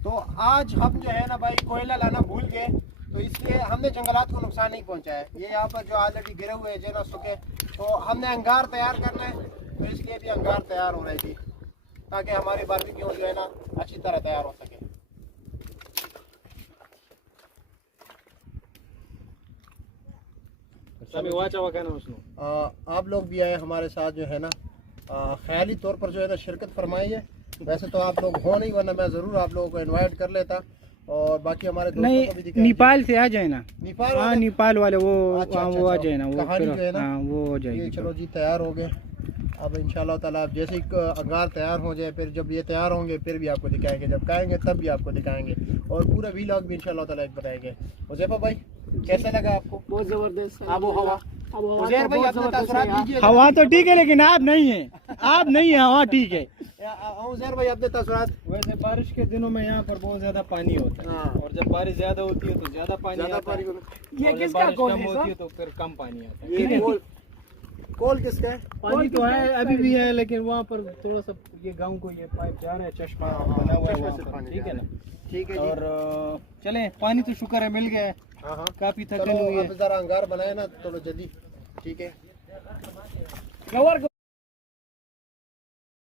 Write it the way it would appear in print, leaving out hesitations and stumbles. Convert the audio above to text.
तो आज हम जो है ना भाई कोयला लाना भूल गए, तो इसलिए हमने जंगलात को नुकसान नहीं पहुंचाया। ये यहाँ पर जो ऑलरेडी गिरे हुए हैं जो ना सूखे, तो हमने अंगार तैयार करना है, तो इसलिए भी अंगार तैयार हो रही थी ताकि हमारी बारबेक्यू जो है ना अच्छी तरह तैयार हो सके। आप लोग भी आए हमारे साथ जो है ना, ख्याली तौर पर जो है ना शिरकत फरमाई है। वैसे तो आप लोग हो नहीं, वरना मैं ज़रूर आप लोगों को इनवाइट कर लेता और बाकी हमारे दोस्तों को भी दिखाया। नेपाल से आ जाए ना, नेपाल हाँ नेपाल वाले वो अच्छा, वो आ जाए ना, वो कहानी जो है ना वो हो जाएगी। चलो जी तैयार हो गए। अब इंशाल्लाह ताला अब जैसे ही अंगार तैयार हो जाए, फिर जब ये तैयार होंगे फिर भी आपको दिखाएंगे, जब खाएंगे तब भी आपको दिखाएंगे और पूरा वीलॉग भी इंशाल्लाह ताला एक बनाएंगे। हुज़ैफा भाई कैसा लगा आपको? बहुत जबरदस्त आबो हवा। उज़ैर भाई अपने तासुरात दीजिए। हवा तो ठीक है लेकिन आप नहीं है, आप नहीं है, हवा ठीक है। उज़ैर भाई अपने तासुरात। वैसे बारिश के दिनों में यहाँ पर बहुत ज्यादा पानी होता है, हाँ। और जब बारिश ज्यादा होती है तो ज्यादा पानी आता है, ये और जब किसका बारिश कॉल कम है होती है सर? तो फिर कम पानी आता है। ये कॉल किसका है? पानी तो है अभी भी है, लेकिन वहाँ पर थोड़ा सा ये गांव को ये पाइप जा रहा है, चश्मा बना हुआ है चश्मे वहाँ से पर, पानी ठीक है ना। ठीक है जी। और चले, पानी तो शुक्र है मिल गया है, हाँ हाँ काफी चलो थकन हुई है। अब जरा अंगार बनाए ना थोड़ा जल्दी, ठीक है। कवर